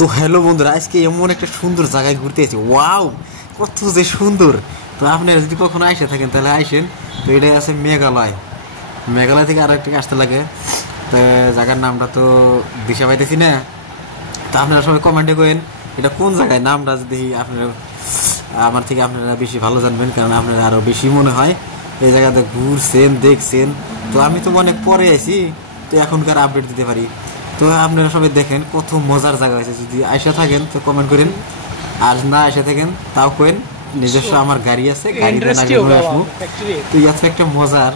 তো হ্যালো বন্ধুরা, আজকে এমন একটা সুন্দর জায়গায় ঘুরতে এসেছি। ওয়াও, কত যে সুন্দর! তো আপনারা যদি কখনো আইসে থাকেন তাহলে আইসেন। তো এটাই আছে মেঘালয়। মেঘালয় থেকে আরো একটা আসতে লাগে। তো জায়গার নামটা তো দিশা পাইতেছি না। তো আপনারা সবাই কমেন্টে করেন এটা কোন জায়গায়, নামটা যদি আপনারা আমার থেকে আপনারা বেশি ভালো জানবেন, কারণ আপনারা আরো বেশি মনে হয় এই জায়গাতে ঘুরছেন দেখছেন। তো আমি তো অনেক পরে আইছি, তো এখনকার আপডেট দিতে পারি। তো আপনারা সবাই দেখেন কত মজার জায়গা আছে। যদি আইসা থাকেন তো কমেন্ট করেন, আর না এসে থাকেন তাও করেন। নিজস্ব আমার গাড়ি আছে, গাড়িতে না ঘুরে আসবো। তো এত একটা মজার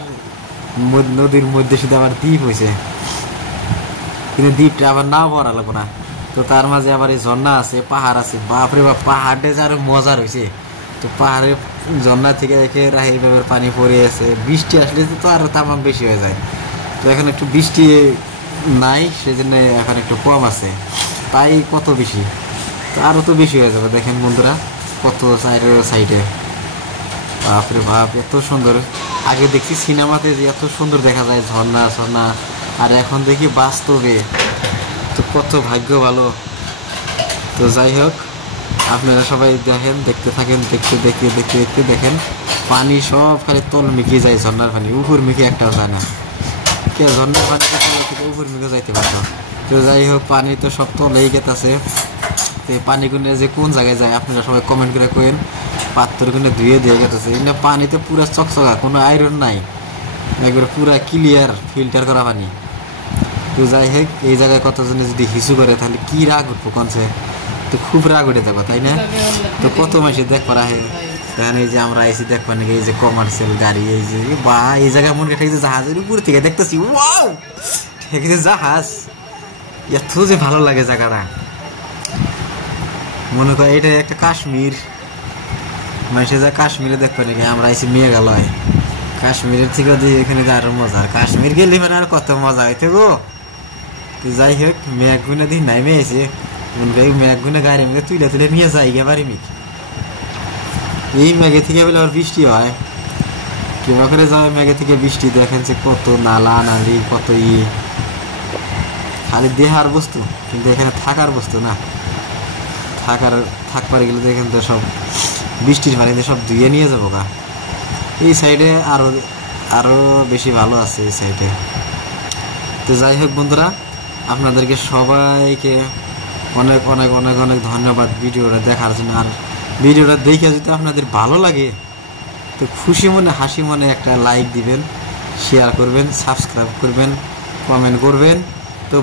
নদীর মধ্যে শুধু আবার দ্বীপ হয়েছে, কিন্তু দ্বীপটা আবার নাও পড়া লাগবো না। তো তার মাঝে আবার এই ঝর্ণা আছে, পাহাড় আছে। বাপরে বাপ, পাহাড়টা যে আরো মজার হয়েছে। তো পাহাড়ে ঝর্ণা থেকে দেখে এইভাবে পানি পড়ে আছে। বৃষ্টি আসলে তো আরো তামাম বেশি হয়ে যায়। তো এখন একটু বৃষ্টি নাই, সেজন্য এখন একটু কম আছে, তাই কত বেশি। তো আরো তো বেশি হয়ে যাবে। দেখেন বন্ধুরা কত সাইডে, বাপরে বাপ এত সুন্দর। আগে দেখছি সিনেমাতে যে এত সুন্দর দেখা যায় ঝর্ণা ঝর্ণা, আর এখন দেখি বাস্তবে। তো কত ভাগ্য ভালো। তো যাই হোক, আপনারা সবাই দেখেন, দেখতে থাকেন, দেখতে দেখতে দেখতে দেখতে দেখেন পানি সব খালি তল মিকিয়ে যায়। ঝর্ণার পানি উপর মিকে একটাও যায় না। কে ঝর্ণার পানি থেকে উপর মিকে যাইতে পারতো। তো যাই হোক, পানি তো সব তলেই গেতেছে। পানিগুলো যে কোন জায়গায় যায় আপনারা সবাই কমেন্ট করে কইেন। পাত্রগুলো ধুয়ে দিয়ে গেতেছে, এমনি পানিতে পুরো চকচকা, কোনো আয়রন নাই, একবারে পুরো ক্লিয়ার ফিল্টার করা পানি। তো যাই হোক, এই জায়গায় কতজনে যদি হিসু করে তাহলে কি রাগ উঠবো কনছে। তো খুব রাগ উঠে যাবো, তাই না? তো কত মাসে দেখবার আহে। দেখেন এই যে আমরা আইসি দেখবার নাকি, এই যে কমার্শিয়াল গাড়ি, এই যে বা এই জায়গায় মনে ঠেকেছে জাহাজের উপর থেকে দেখতেছি। ওয়াও, ঠেকেছে জাহাজ। এত যে ভালো লাগে জায়গাটা, মনে করে এটা একটা কাশ্মীর। মানুষে যা কাশ্মীরে দেখবে নাকি, আমরা আইসি মেঘালয়। কাশ্মীরের থেকে এখানে আরো মজা, কাশ্মীর গেলে মানে আর কত মজা হইতে গো। যাই হোক, মেঘ গুনে দিন নাইমে এসে মেঘ গুনে গাড়ি মেঘে তুলে তুলে নিয়ে যাই গে বাড়ি মিক। এই মেঘে থেকে বলে আবার বৃষ্টি হয়, কিবা করে যাবে মেঘে থেকে বৃষ্টি। দেখেন যে কত নালা নালি, কত খালি দেহার বস্তু, কিন্তু এখানে থাকার বস্তু না। থাকবার গেলে দেখেন তো সব বৃষ্টির পানিতে সব ধুয়ে নিয়ে যাবো গা। এই সাইডে আরো আরো বেশি ভালো আছে এই সাইডে। তো যাই হোক বন্ধুরা, আপনাদেরকে সবাইকে অনেক অনেক অনেক অনেক ধন্যবাদ ভিডিওটা দেখার জন্য। আর ভিডিওটা দেখে যদি আপনাদের ভালো লাগে তো খুশি মনে হাসি মনে একটা লাইক দিবেন, শেয়ার করবেন, সাবস্ক্রাইব করবেন, কমেন্ট করবেন। তো